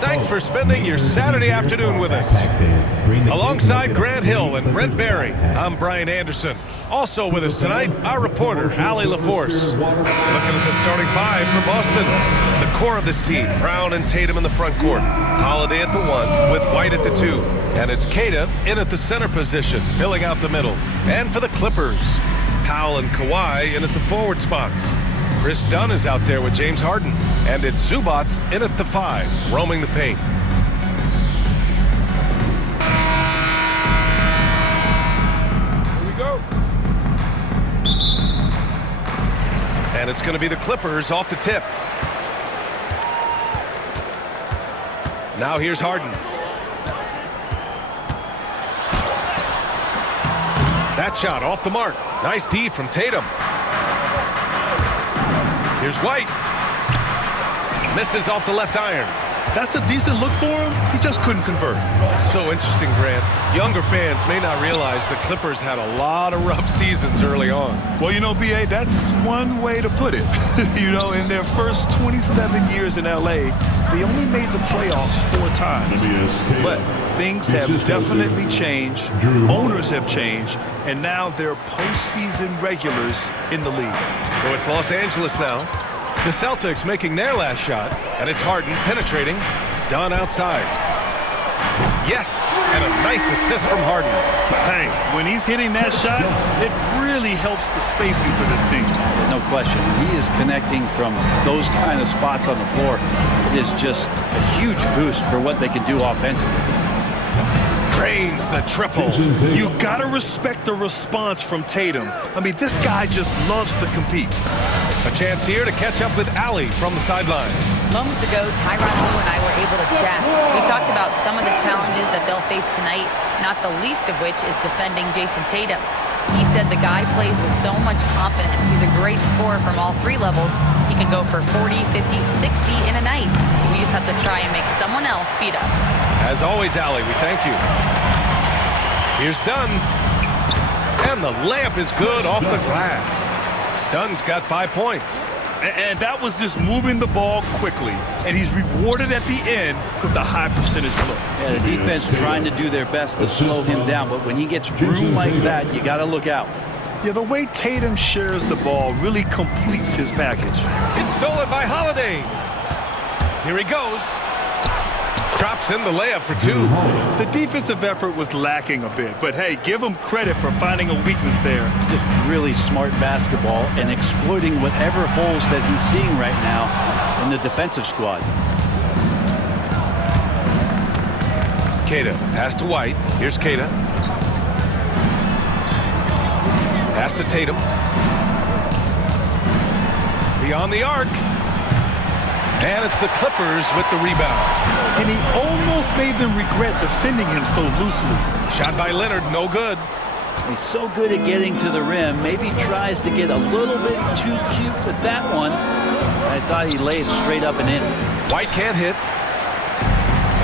Thanks for spending your Saturday afternoon with us. Alongside Grant Hill and Brent Barry, I'm Brian Anderson. Also with us tonight, our reporter, Allie LaForce. Looking at the starting five for Boston. The core of this team, Brown and Tatum in the front court. Holiday at the 1 with White at the 2. And it's Queta in at the center position, filling out the middle. And for the Clippers, Powell and Kawhi in at the forward spots. Chris Dunn is out there with James Harden. And it's Zubac in at the 5, roaming the paint. Here we go. And it's going to be the Clippers off the tip. Now here's Harden. That shot off the mark. Nice D from Tatum. Here's White. Misses off the left iron. That's a decent look for him. He just couldn't convert. It's so interesting, Grant. Younger fans may not realize the Clippers had a lot of rough seasons early on. Well, you know, B.A., that's one way to put it. You know, in their first 27 years in L.A., they only made the playoffs 4 times. But things have definitely changed. Owners have changed. And now they're postseason regulars in the league. So it's Los Angeles now. The Celtics making their last shot, and it's Harden penetrating. Dunn outside. Yes, and a nice assist from Harden. Hey, when he's hitting that shot, it really helps the spacing for this team. No question. He is connecting from those kind of spots on the floor. It is just a huge boost for what they can do offensively. Drains the triple. You gotta respect the response from Tatum. I mean, this guy just loves to compete. A chance here to catch up with Allie from the sideline. Moments ago, Tyronn Lue and I were able to chat. We talked about some of the challenges that they'll face tonight, not the least of which is defending Jason Tatum. He said the guy plays with so much confidence. He's a great scorer from all 3 levels. He can go for 40, 50, 60 in a night. We just have to try and make someone else beat us. As always, Allie, we thank you. Here's Dunn. And the layup is good off the glass. Dunn's got 5 points. And that was just moving the ball quickly. And he's rewarded at the end with the high percentage look. Yeah, the defense trying to do their best to slow him down. But when he gets room like that, you got to look out. Yeah, the way Tatum shares the ball really completes his package. It's stolen by Holiday. Here he goes. Drops in the layup for 2. The defensive effort was lacking a bit, but hey, give him credit for finding a weakness there. Just really smart basketball and exploiting whatever holes that he's seeing right now in the defensive squad. Queta, pass to White. Here's Queta. Pass to Tatum. Beyond the arc. And it's the Clippers with the rebound. And he almost made them regret defending him so loosely. Shot by Leonard, no good. He's so good at getting to the rim. Maybe tries to get a little bit too cute with that one. I thought he laid straight up and in. White can't hit.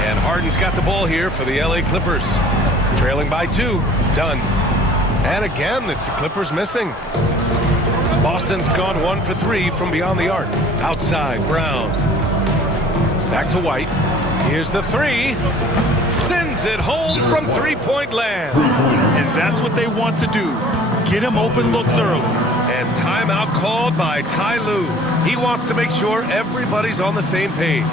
And Harden's got the ball here for the LA Clippers. Trailing by 2. Done. And again, it's the Clippers missing. Boston's gone 1 for 3 from beyond the arc. Outside, Brown. Back to White. Here's the 3. Sends it home from 3-point land. And that's what they want to do. Get him open looks early. And timeout called by Ty Lue. He wants to make sure everybody's on the same page.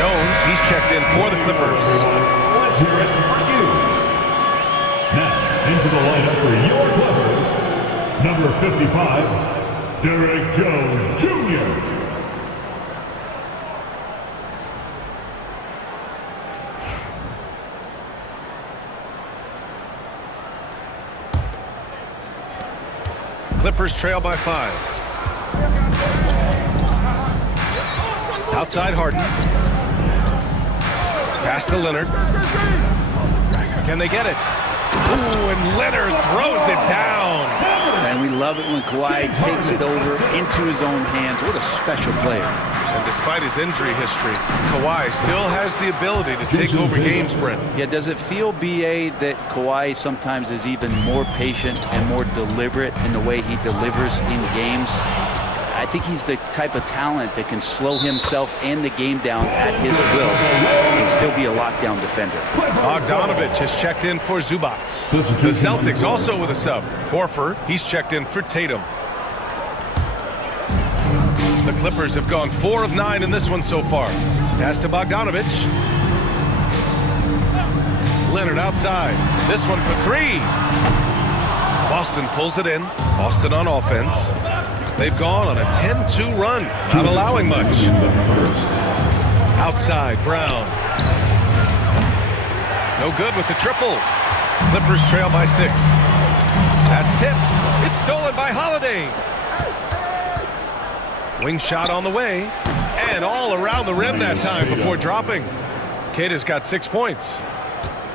Jones, he's checked in for the Clippers. Now, into the lineup for your Clippers, number 55, Derek Jones Jr. Clippers trail by 5. Outside Harden. Pass to Leonard. Can they get it? Ooh, and Leonard throws it down. And we love it when Kawhi takes it over into his own hands. What a special player. And despite his injury history, Kawhi still has the ability to take over games, Brent. Yeah, does it feel, B.A., that Kawhi sometimes is even more patient and more deliberate in the way he delivers in games? I think he's the type of talent that can slow himself and the game down at his will and still be a lockdown defender. Bogdanovich has checked in for Zubac. The Celtics also with a sub. Horford, he's checked in for Tatum. The Clippers have gone 4 of 9 in this one so far. Pass to Bogdanovich. Leonard outside. This one for 3. Boston pulls it in. Boston on offense. They've gone on a 10-2 run, not allowing much. Outside, Brown. No good with the triple. Clippers trail by 6. That's tipped. It's stolen by Holiday. Wing shot on the way, and all around the rim that time before dropping. Kata's got 6 points.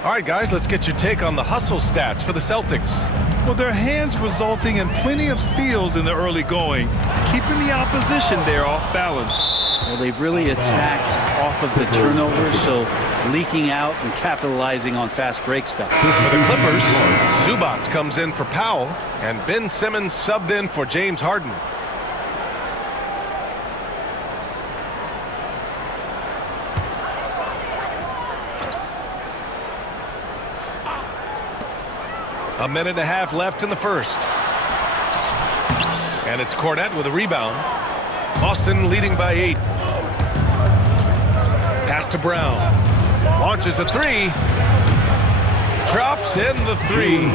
All right, guys, let's get your take on the hustle stats for the Celtics. Well, their hands resulting in plenty of steals in the early going, keeping the opposition there off balance. Well, they've really attacked off of the turnovers, so leaking out and capitalizing on fast break stuff. For the Clippers, Zubac comes in for Powell, and Ben Simmons subbed in for James Harden. A minute and a half left in the first. And it's Cornette with a rebound. Boston leading by 8. Pass to Brown. Launches a 3. Drops in the 3.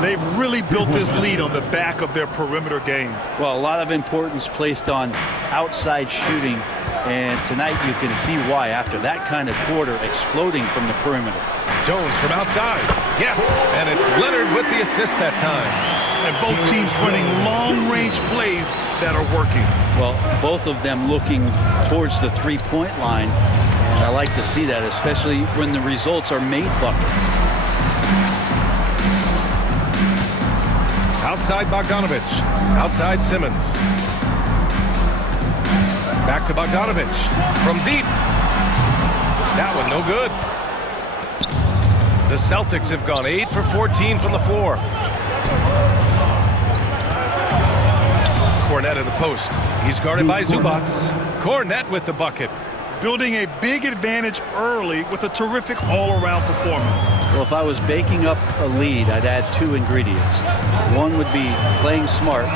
They've really built this lead on the back of their perimeter game. Well, a lot of importance placed on outside shooting, and tonight you can see why after that kind of quarter exploding from the perimeter. Jones from outside. Yes, and it's Leonard with the assist that time. And both teams running long-range plays that are working. Well, both of them looking towards the three-point line, and I like to see that, especially when the results are made buckets. Outside Bogdanovich. Outside Simmons. Back to Bogdanovich. From deep. That one no good. The Celtics have gone 8 for 14 from the floor. Cornette in the post. He's guarded by Zubac. Cornette with the bucket. Building a big advantage early with a terrific all-around performance. Well, if I was baking up a lead, I'd add 2 ingredients. One would be playing smart.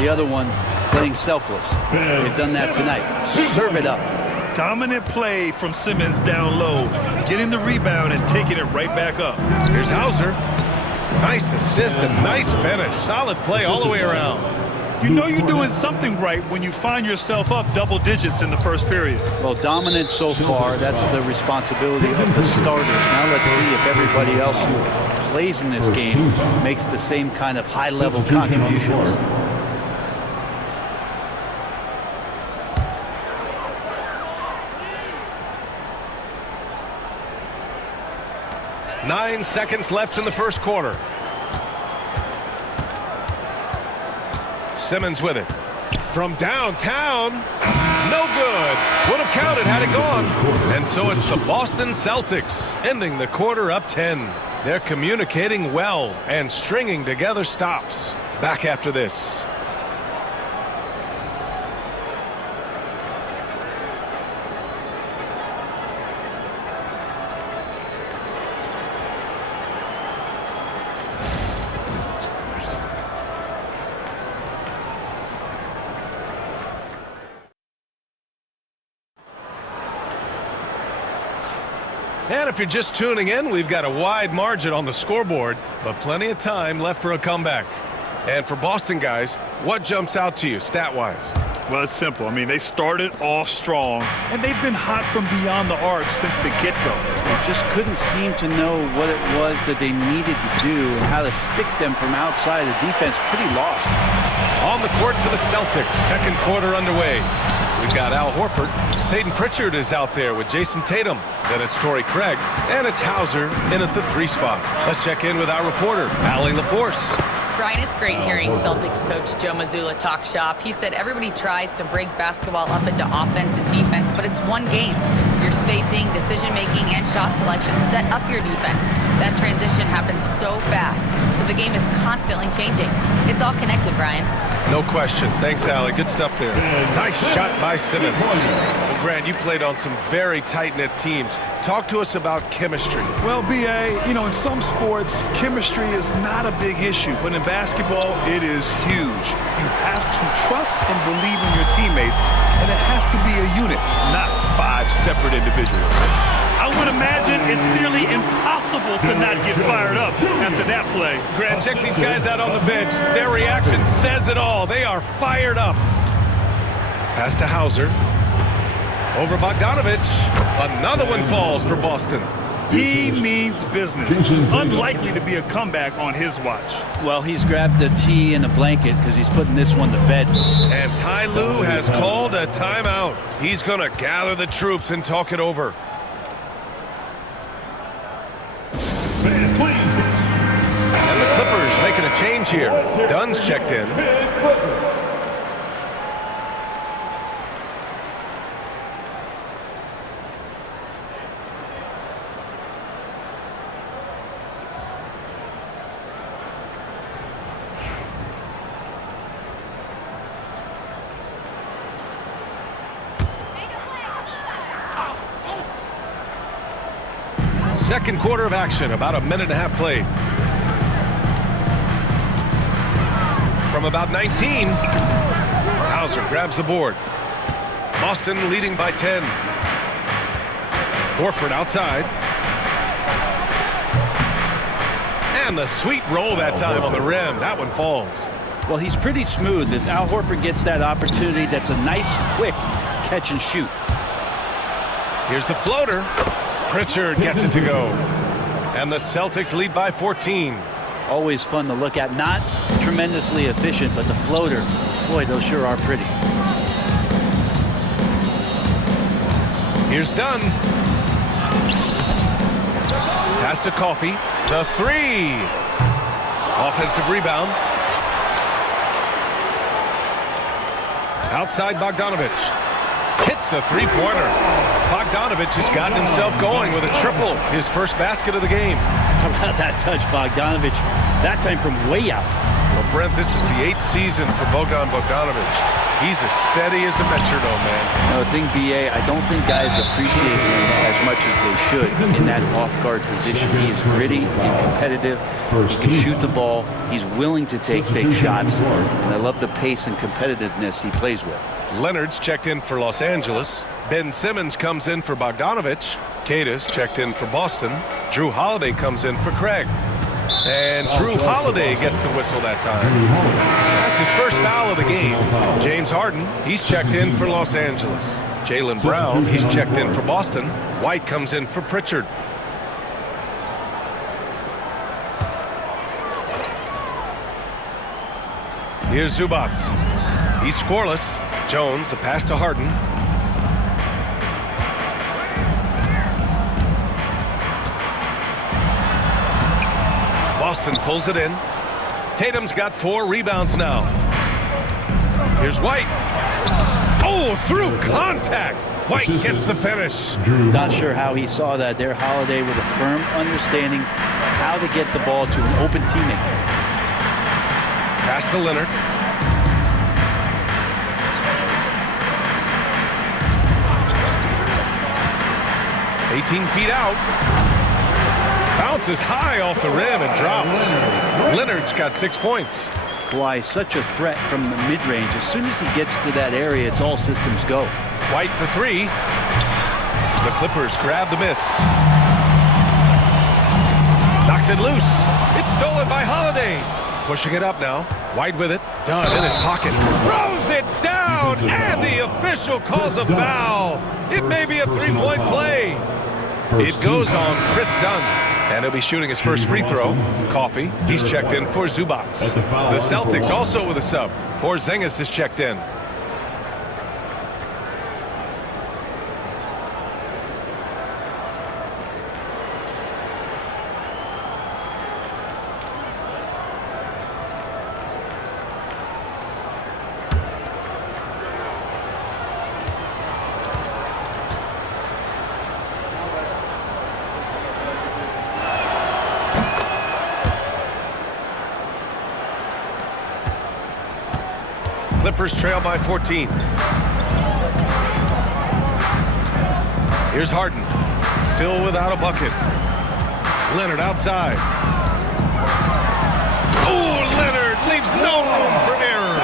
The other one, playing selfless. They've done that tonight. Serve it up. Dominant play from Simmons down low, getting the rebound and taking it right back up. Here's Hauser. Nice assist and nice finish. Solid play all the way around. You know you're doing something right when you find yourself up double digits in the first period. Well, dominant so far. That's the responsibility of the starters. Now let's see if everybody else who plays in this game makes the same kind of high-level contributions. Nine seconds left in the first quarter. Simmons with it. From downtown. No good. Would have counted had it gone. And so it's the Boston Celtics ending the quarter up 10. They're communicating well and stringing together stops. Back after this. And if you're just tuning in, we've got a wide margin on the scoreboard, but plenty of time left for a comeback. And for Boston guys, what jumps out to you stat-wise? Well, it's simple. I mean, they started off strong, and they've been hot from beyond the arc since the get-go. They just couldn't seem to know what it was that they needed to do and how to stick them from outside. The defense pretty lost. On the court for the Celtics, second quarter underway. We've got Al Horford. Peyton Pritchard is out there with Jason Tatum. Then it's Torrey Craig. And it's Hauser in at the 3 spot. Let's check in with our reporter, Allie LaForce. Brian, it's great hearing Celtics coach Joe Mazzulla talk shop. He said everybody tries to break basketball up into offense and defense, but it's one game. Your spacing, decision-making, and shot selection set up your defense. That transition happens so fast, so the game is constantly changing. It's all connected, Brian. No question. Thanks, Allie. Good stuff there. Nice shot by Simmons. Well, Grant, you played on some very tight-knit teams. Talk to us about chemistry. Well, B.A., you know, in some sports, chemistry is not a big issue, but in basketball, it is huge. You have to trust and believe in your teammates, and it has to be a unit, not 5 separate individuals. I would imagine it's nearly impossible to not get fired up after that play. Grant, check these guys out on the bench. Their reaction says it all. They are fired up. Pass to Hauser. Over Bogdanovich. Another one falls for Boston. He means business. Unlikely to be a comeback on his watch. Well, he's grabbed a tee and a blanket because he's putting this one to bed. And Ty Lue has called a timeout. He's going to gather the troops and talk it over. And the Clippers making a change here. Dunn's checked in. Second quarter of action, about a minute and a half played. From about 19, Hauser grabs the board. Boston leading by 10. Horford outside. And the sweet roll that time on the rim. That one falls. Well, he's pretty smooth. If Al Horford gets that opportunity, that's a nice, quick catch and shoot. Here's the floater. Pritchard gets it to go. And the Celtics lead by 14. Always fun to look at. Not tremendously efficient, but the floater, boy, those sure are pretty. Here's Dunn. Pass to Coffey. The three. Offensive rebound. Outside Bogdanovich. Hits the three-pointer. Bogdanovich has gotten himself going with a triple. His first basket of the game. How about that touch, Bogdanovich? That time from way out. Well, Brent, this is the 8th season for Bogdanovich. He's as steady as a metronome, man. No, the thing, B.A., I don't think guys appreciate him as much as they should in that off-guard position. He is gritty and competitive. He can shoot the ball. He's willing to take big shots. And I love the pace and competitiveness he plays with. Leonard's checked in for Los Angeles. Ben Simmons comes in for Bogdanovich. Cadiz checked in for Boston. Drew Holiday comes in for Craig. And Drew Holiday gets the whistle that time. That's his first foul of the game. James Harden, he's checked in for Los Angeles. Jaylen Brown, he's checked in for Boston. White comes in for Pritchard. Here's Zubac. He's scoreless. Jones, the pass to Harden. Boston pulls it in. Tatum's got 4 rebounds now. Here's White. Oh, through contact. White gets the finish. Not sure how he saw that there. Holiday with a firm understanding how to get the ball to an open teammate. Pass to Leonard. $18 feet out. Bounces high off the rim and drops. Leonard's got 6 points. Kawhi, such a threat from the mid-range. As soon as he gets to that area, it's all systems go. White for 3. The Clippers grab the miss. Knocks it loose. It's stolen by Holiday. Pushing it up now. White with it. Dunn in his pocket. Throws it down. And the official calls a foul. It may be a 3-point play. It goes on Chris Dunn. And he'll be shooting his first free throw. Coffey, he's checked in for Zubac. The Celtics also with a sub. Porzingis is checked in. Clippers trail by 14. Here's Harden. Still without a bucket. Leonard outside. Oh, Leonard leaves no room for error.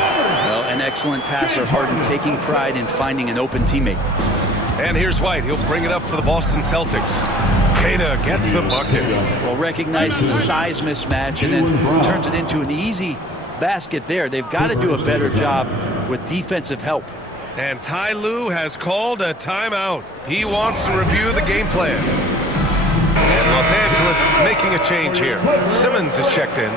Well, an excellent passer. Harden taking pride in finding an open teammate. And here's White. He'll bring it up for the Boston Celtics. Queta gets the bucket. Well, recognizing the size mismatch and then turns it into an easy basket there. They've got to do a better job with defensive help. And Ty Lue has called a timeout. He wants to review the game plan. And Los Angeles making a change here. Simmons is checked in.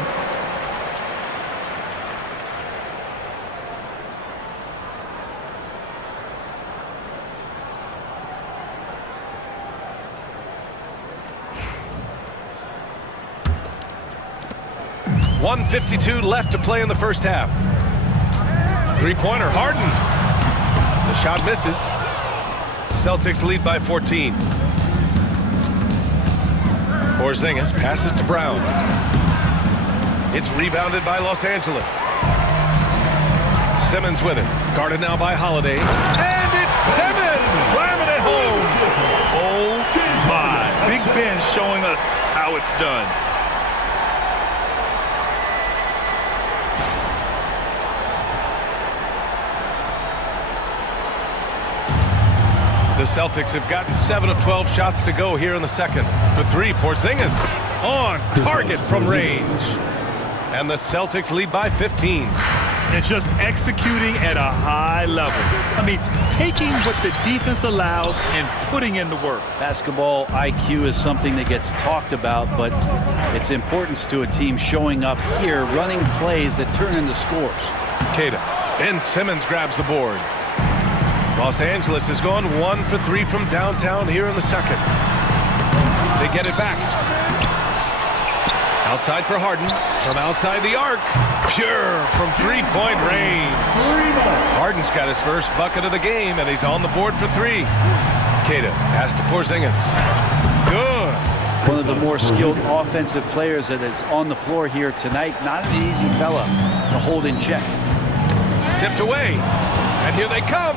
.152 left to play in the first half. Three-pointer, Harden. The shot misses. Celtics lead by 14. Porzingis passes to Brown. It's rebounded by Los Angeles. Simmons with it. Guarded now by Holiday. And it's Simmons slamming it home. Oh my. Big Ben showing us how it's done. The Celtics have gotten 7 of 12 shots to go here in the second. For three, Porzingis on target from range. And the Celtics lead by 15. And just executing at a high level. I mean, taking what the defense allows and putting in the work. Basketball IQ is something that gets talked about, but its importance to a team showing up here, running plays that turn into scores. Queta. Ben Simmons grabs the board. Los Angeles has gone 1 for 3 from downtown here in the second. They get it back. Outside for Harden. From outside the arc. Pure from three-point range. Harden's got his first bucket of the game, and he's on the board for three. Queta, pass to Porzingis. Good. One of the more skilled offensive players that is on the floor here tonight. Not an easy fella to hold in check. Tipped away. And here they come.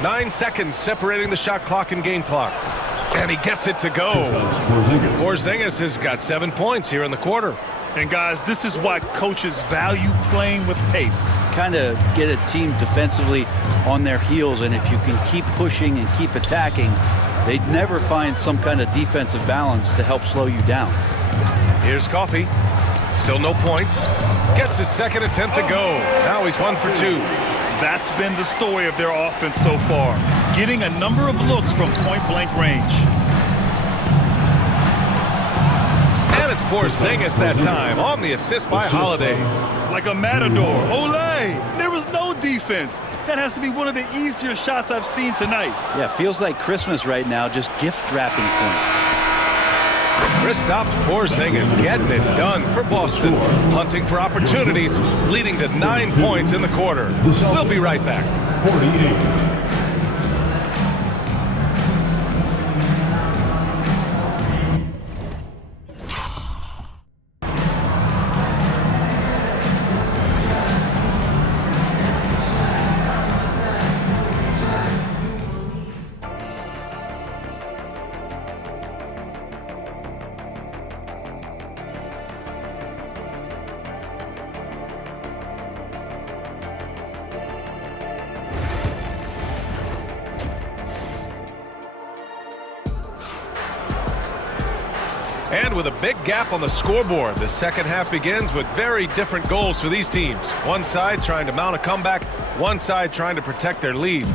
9 seconds separating the shot clock and game clock. And he gets it to go. Porzingis has got 7 points here in the quarter. And guys, this is why coaches value playing with pace. Kind of get a team defensively on their heels, and if you can keep pushing and keep attacking, they'd never find some kind of defensive balance to help slow you down. Here's Coffey. Still no points. Gets his second attempt to go. Now he's 1 for 2. That's been the story of their offense so far. Getting a number of looks from point-blank range. And it's Porzingis that time on the assist by Holiday. Like a matador. Olé! There was no defense. That has to be one of the easier shots I've seen tonight. Yeah, feels like Christmas right now, just gift-wrapping points. Kristaps Porzingis getting it done for Boston. Hunting for opportunities, leading to 9 points in the quarter. We'll be right back. 48. And with a big gap on the scoreboard, the second half begins with very different goals for these teams. One side trying to mount a comeback, one side trying to protect their lead.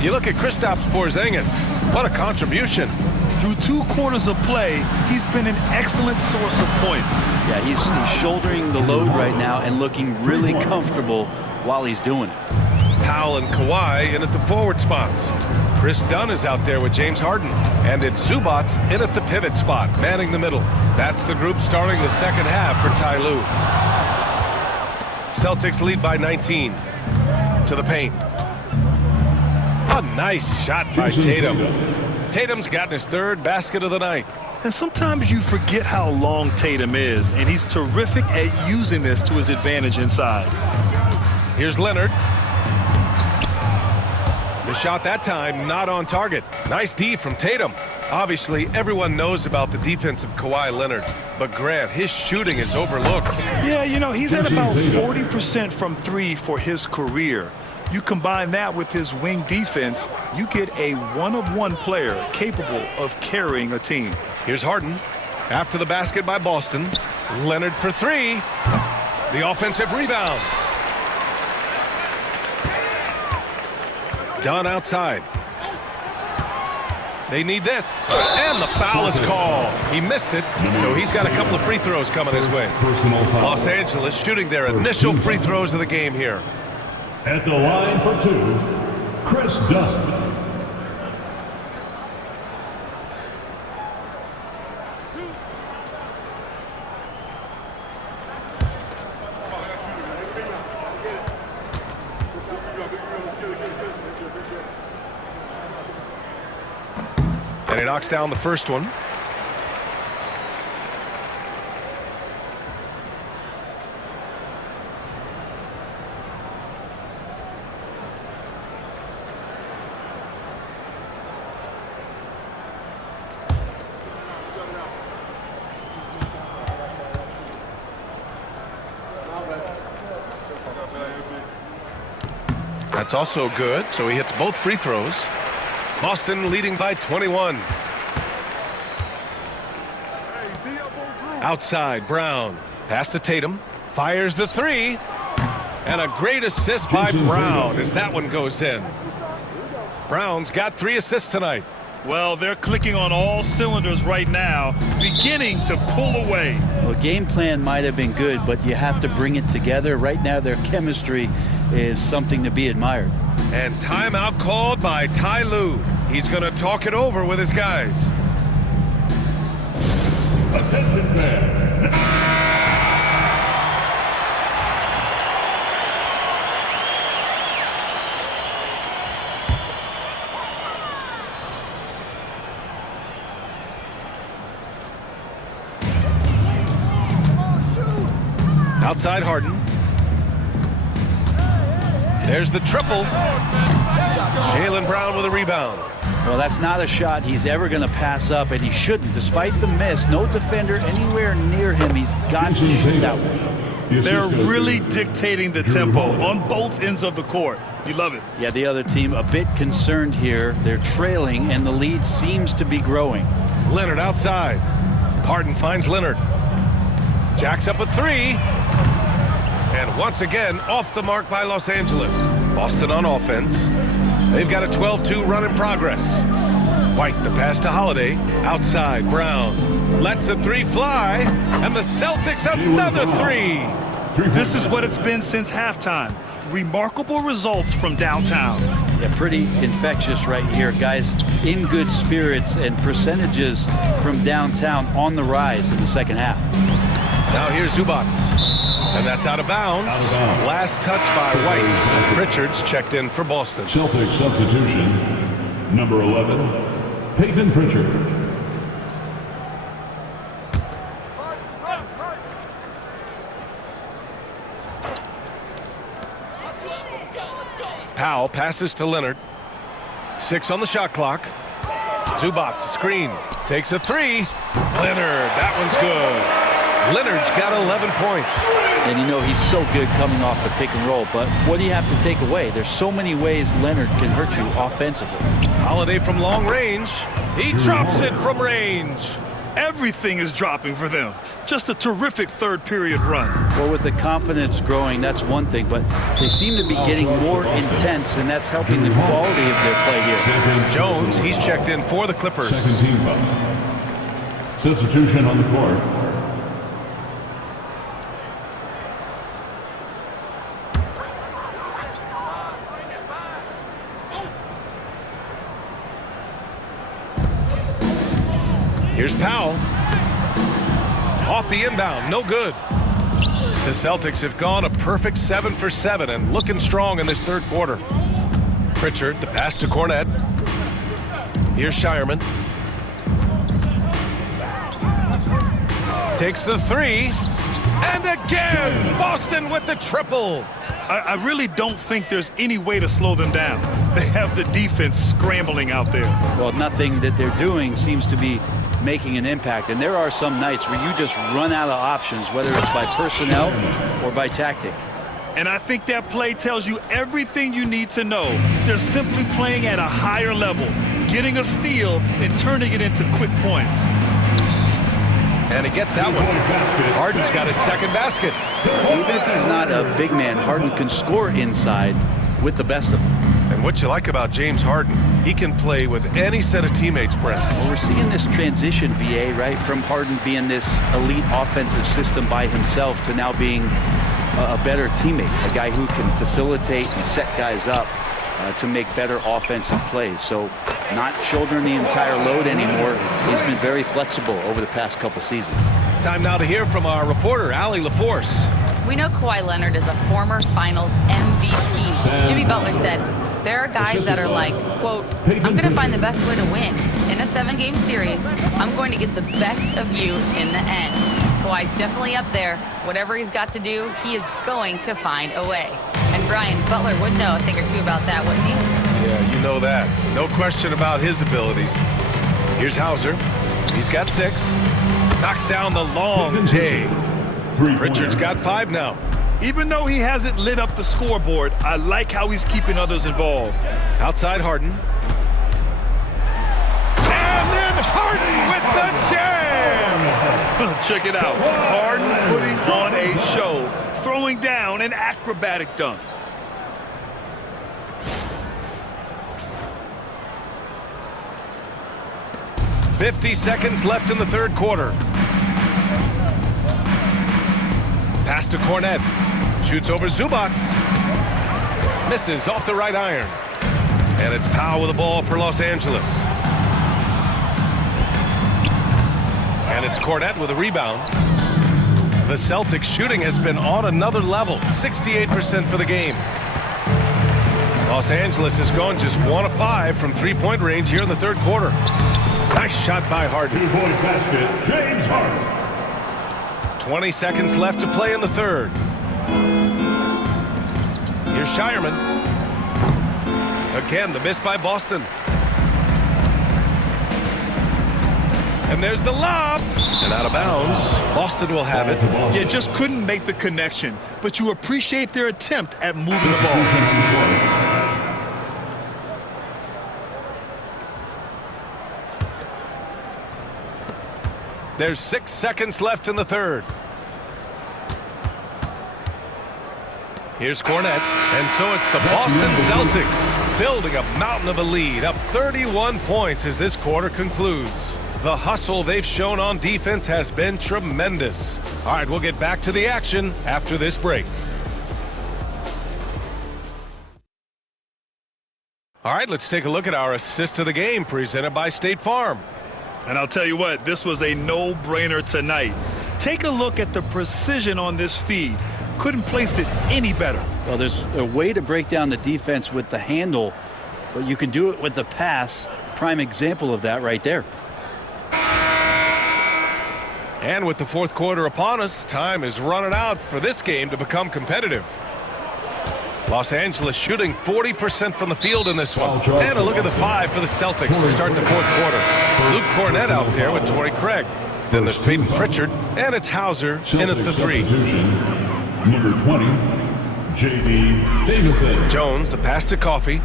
You look at Kristaps Porzingis, what a contribution. Through 2 quarters of play, he's been an excellent source of points. Yeah, he's shouldering the load right now and looking really comfortable while he's doing it. Powell and Kawhi in at the forward spots. Chris Dunn is out there with James Harden. And it's Zubats in at the pivot spot, manning the middle. That's the group starting the second half for Ty Lue. Celtics lead by 19. To the paint. A nice shot by Tatum. Tatum's gotten his 3rd basket of the night. And sometimes you forget how long Tatum is, and he's terrific at using this to his advantage inside. Here's Leonard. The shot that time not on target. Nice D from Tatum. Obviously, everyone knows about the defense of Kawhi Leonard, but Grant, his shooting is overlooked. Yeah, you know, he's at about 40% from three for his career. You combine that with his wing defense, you get a one-of-one player capable of carrying a team. Here's Harden. After the basket by Boston. Leonard for three. The offensive rebound. Dunn outside. They need this. And the foul is called. He missed it, so he's got a couple of free throws coming his way. Los Angeles shooting their initial free throws of the game here. At the line for two, Chris Dunn. And he knocks down the first one. That's also good, so he hits both free throws. Boston leading by 21. Outside, Brown. Pass to Tatum. Fires the three. And a great assist by Brown as that one goes in. Brown's got 3 assists tonight. Well, they're clicking on all cylinders right now, beginning to pull away. Well, game plan might have been good, but you have to bring it together. Right now, their chemistry is something to be admired. And timeout called by Ty Lue. He's going to talk it over with his guys. Attention fans. Outside Harden. There's the triple. Jaylen Brown with a rebound. Well, that's not a shot he's ever going to pass up, and he shouldn't. Despite the miss, no defender anywhere near him. He's got to shoot that one. They're really dictating the tempo on both ends of the court. You love it. Yeah, the other team a bit concerned here. They're trailing, and the lead seems to be growing. Leonard outside. Harden finds Leonard. Jacks up a three. And once again, off the mark by Los Angeles. Boston on offense. They've got a 12-2 run in progress. White, the pass to Holiday. Outside, Brown. Lets the three fly. And the Celtics another three. This is what it's been since halftime. Remarkable results from downtown. Yeah, pretty infectious right here. Guys in good spirits, and percentages from downtown on the rise in the second half. Now here's Zubac. And that's out of bounds. Last touch by White. Pritchard's checked in for Boston. Celtics substitution, number 11, Peyton Pritchard. Powell passes to Leonard. 6 on the shot clock. Zubac, screen. Takes a three. Leonard, that one's good. Leonard's got 11 points. And you know he's so good coming off the pick and roll, but what do you have to take away? There's so many ways Leonard can hurt you offensively. Holiday from long range. He drops it from range. Everything is dropping for them. Just a terrific third period run. Well, with the confidence growing, that's one thing, but they seem to be getting more intense, and that's helping the quality of their play here. Jones, he's checked in for the Clippers. Second team foul. Substitution on the court. Here's Powell. Off the inbound, no good. The Celtics have gone a perfect 7 for 7 and looking strong in this third quarter. Pritchard, the pass to Cornette. Here's Shireman. Takes the three. And again, Boston with the triple. I really don't think there's any way to slow them down. They have the defense scrambling out there. Well, nothing that they're doing seems to be making an impact. And there are some nights where you just run out of options, whether it's by personnel or by tactic. And I think that play tells you everything you need to know. They're simply playing at a higher level, getting a steal and turning it into quick points. And he gets that one. Harden's got his second basket. Even if he's not a big man, Harden can score inside with the best of them. And what you like about James Harden, he can play with any set of teammates, Brent. Well, we're seeing this transition, BA, right, from Harden being this elite offensive system by himself to now being a better teammate, a guy who can facilitate and set guys up to make better offensive plays. So not shouldering the entire load anymore. He's been very flexible over the past couple seasons. Time now to hear from our reporter, Allie LaForce. We know Kawhi Leonard is a former Finals MVP. Jimmy Butler said, there are guys that are like, quote, I'm going to find the best way to win. In a 7-game series, I'm going to get the best of you in the end. Kawhi's definitely up there. Whatever he's got to do, he is going to find a way. And Brian, Butler would know a thing or two about that, wouldn't he? Yeah, you know that. No question about his abilities. Here's Hauser. He's got 6. Knocks down the long J. Pritchard's got 5 now. Even though he hasn't lit up the scoreboard, I like how he's keeping others involved. Outside Harden. And then Harden with the jam! Check it out. Harden putting on a show, throwing down an acrobatic dunk. .50 seconds left in the third quarter. Pass to Cornet. Shoots over Zubats. Misses off the right iron. And it's Powell with the ball for Los Angeles. And it's Cornet with a rebound. The Celtics shooting has been on another level. 68% for the game. Los Angeles has gone just 1 of 5 from three-point range here in the third quarter. Nice shot by Harden. 2-point basket, James Harden. 20 seconds left to play in the third. Here's Shireman. Again, the miss by Boston. And there's the lob. And out of bounds. Boston will have it. You just couldn't make the connection, but you appreciate their attempt at moving the ball. There's 6 seconds left in the third. Here's Cornet. And so it's the Boston Celtics building a mountain of a lead, up 31 points as this quarter concludes. The hustle they've shown on defense has been tremendous. All right, we'll get back to the action after this break. All right, let's take a look at our assist of the game presented by State Farm. And I'll tell you what, this was a no-brainer tonight. Take a look at the precision on this feed. Couldn't place it any better. Well, there's a way to break down the defense with the handle, but you can do it with the pass. Prime example of that right there. And with the fourth quarter upon us, time is running out for this game to become competitive. Los Angeles shooting 40% from the field in this one. And a look at the 5 for the Celtics to start the fourth quarter. Luke Cornet out there with Torrey Craig. Then there's Peyton Pritchard, and it's Hauser in at the 3. Number 20, J.B. Davidson. Jones, the pass to Coffey.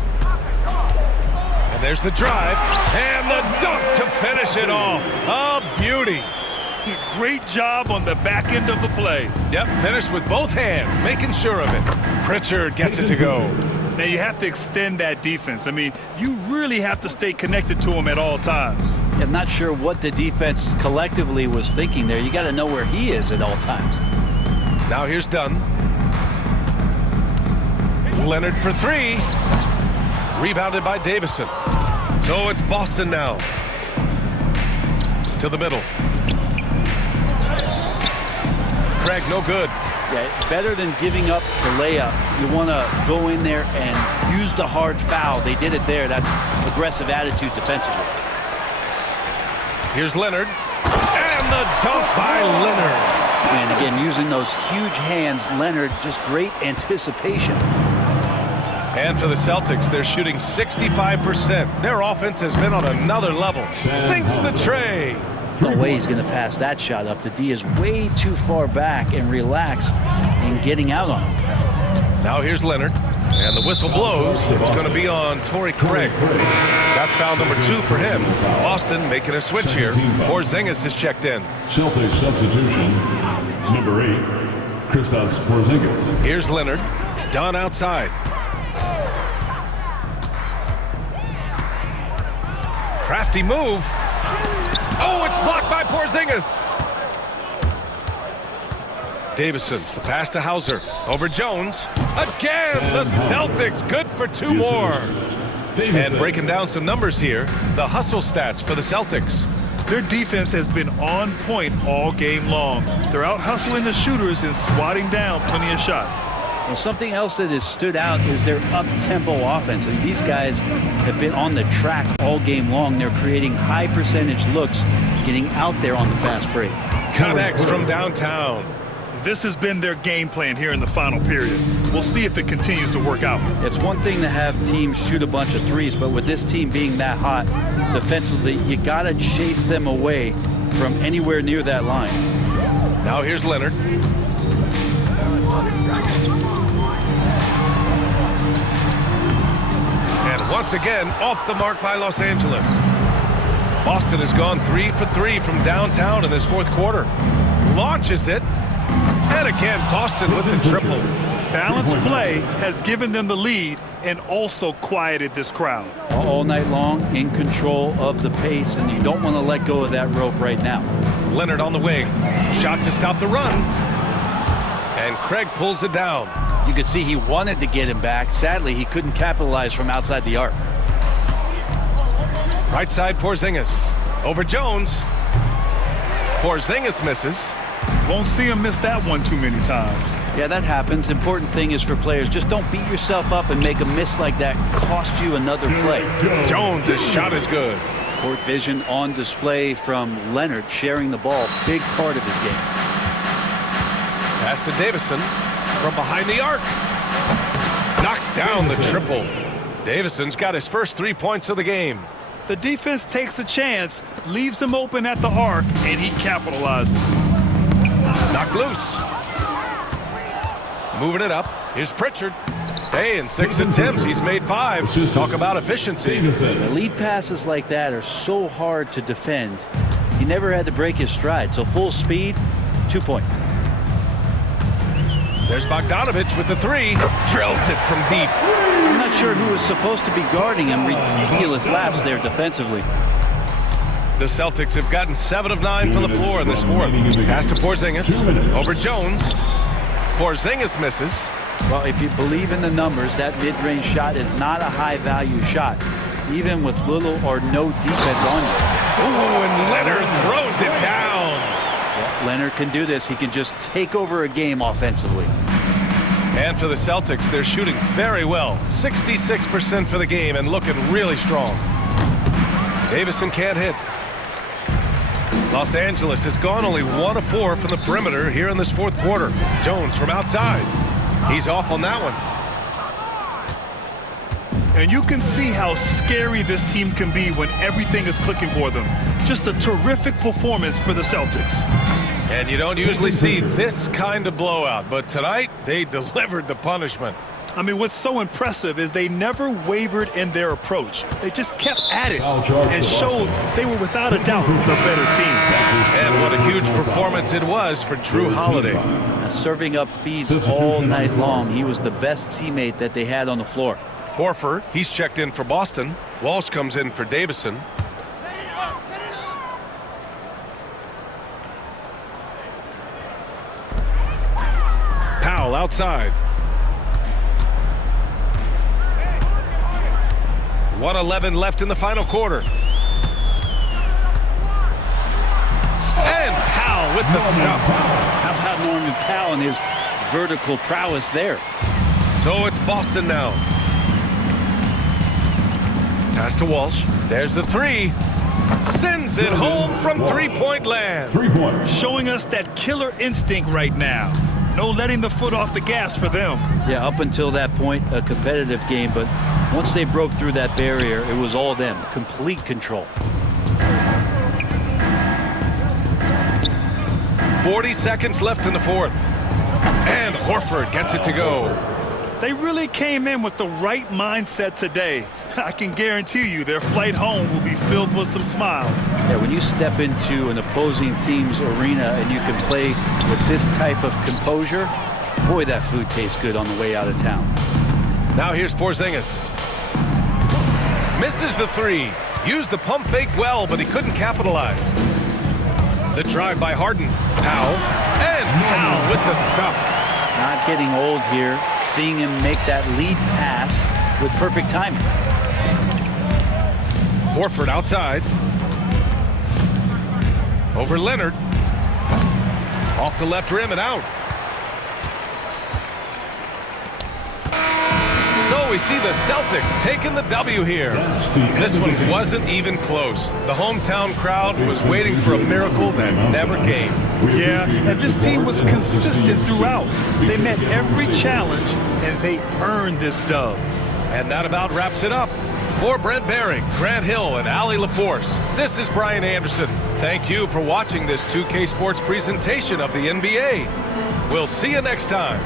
And there's the drive, and the dunk to finish it off. A beauty. Great job on the back end of the play. Yep, finished with both hands, making sure of it. Pritchard gets it to go. Now you have to extend that defense. I mean, you really have to stay connected to him at all times. I'm not sure what the defense collectively was thinking there. You got to know where he is at all times. Now here's Dunn. Leonard for 3. Rebounded by Davison. So it's Boston now. To the middle. Craig, no good. Yeah, better than giving up the layup. You want to go in there and use the hard foul. They did it there. That's aggressive attitude defensively. Here's Leonard. And the dunk by Leonard. And again, using those huge hands, Leonard, just great anticipation. And for the Celtics, they're shooting 65%. Their offense has been on another level. Sinks the tray. No way he's going to pass that shot up. The D is way too far back and relaxed in getting out on him. Now here's Leonard. And the whistle blows. It's going to be on Torrey Craig. That's foul number 2 for him. Boston making a switch here. Porzingis is checked in. Celtics substitution, number 8, Kristaps Porzingis. Here's Leonard. Done outside. Crafty move. Oh, it's blocked by Porzingis. Davison, the pass to Hauser. Over Jones. Again, the Celtics good for 2 more. And breaking down some numbers here, the hustle stats for the Celtics. Their defense has been on point all game long. They're out hustling the shooters and swatting down plenty of shots. Well, something else that has stood out is their up-tempo offense. I mean, these guys have been on the track all game long. They're creating high percentage looks, getting out there on the fast break. Connects from downtown. This has been their game plan here in the final period. We'll see if it continues to work out. It's one thing to have teams shoot a bunch of threes, but with this team being that hot defensively, you got to chase them away from anywhere near that line. Now here's Leonard. And once again, off the mark by Los Angeles. Boston has gone 3 for 3 from downtown in this 4th quarter. Launches it. And again, Boston with the triple. Balanced play has given them the lead and also quieted this crowd. All night long, in control of the pace, and you don't want to let go of that rope right now. Leonard on the wing. Shot to stop the run. And Craig pulls it down. You could see he wanted to get him back. Sadly, he couldn't capitalize from outside the arc. Right side, Porzingis. Over Jones. Porzingis misses. Won't see him miss that one too many times. Yeah, that happens. Important thing is for players, just don't beat yourself up and make a miss like that cost you another play. Jones' shot is good. Court vision on display from Leonard, sharing the ball. Big part of his game. Pass to Davison from behind the arc. Knocks down the triple. Davison's got his first 3 points of the game. The defense takes a chance, leaves him open at the arc, and he capitalizes. Knocked loose. Moving it up. Here's Pritchard. Hey, in 6 attempts, he's made 5. Talk about efficiency. The lead passes like that are so hard to defend. He never had to break his stride, so full speed, 2 points. There's Bogdanovich with the 3. Drills it from deep. I'm not sure who was supposed to be guarding him. Ridiculous laps there defensively. The Celtics have gotten 7 of 9 from the floor in this 4th. Pass to Porzingis. Over Jones. Porzingis misses. Well, if you believe in the numbers, that mid-range shot is not a high-value shot, even with little or no defense on you. Ooh, and Leonard throws it down. Well, Leonard can do this. He can just take over a game offensively. And for the Celtics, they're shooting very well. 66% for the game and looking really strong. Davison can't hit. Los Angeles has gone only 1 of 4 from the perimeter here in this 4th quarter. Jones from outside. He's off on that one. And you can see how scary this team can be when everything is clicking for them. Just a terrific performance for the Celtics. And you don't usually see this kind of blowout, but tonight they delivered the punishment. I mean, what's so impressive is they never wavered in their approach. They just kept at it and showed they were without a doubt the better team. And what a huge performance it was for Drew Holiday. Now, serving up feeds all night long. He was the best teammate that they had on the floor. Horford, he's checked in for Boston. Walsh comes in for Davison. Powell outside. 1:11 left in the final quarter. And Powell with the stuff. How about Norman Powell and his vertical prowess there? So it's Boston now. Pass to Walsh. There's the 3. Sends it home from three-point land. 3 points. Showing us that killer instinct right now. No letting the foot off the gas for them. Yeah, up until that point, a competitive game, but once they broke through that barrier, it was all them. Complete control. 40 seconds left in the fourth. And Horford gets it to go. They really came in with the right mindset today. I can guarantee you their flight home will be filled with some smiles. Yeah, when you step into an opposing team's arena and you can play with this type of composure, boy, that food tastes good on the way out of town. Now here's Porzingis. Misses the three. Used the pump fake well, but he couldn't capitalize. The drive by Harden. Powell. And Powell with the stuff. Not getting old here, seeing him make that lead pass with perfect timing. Horford outside. Over Leonard. Off the left rim and out. So we see the Celtics taking the W here. This one wasn't even close. The hometown crowd was waiting for a miracle that never came. Yeah, and this team was consistent throughout. They met every challenge, and they earned this dub. And that about wraps it up. For Brent Barry, Grant Hill, and Allie LaForce, this is Brian Anderson. Thank you for watching this 2K Sports presentation of the NBA. We'll see you next time.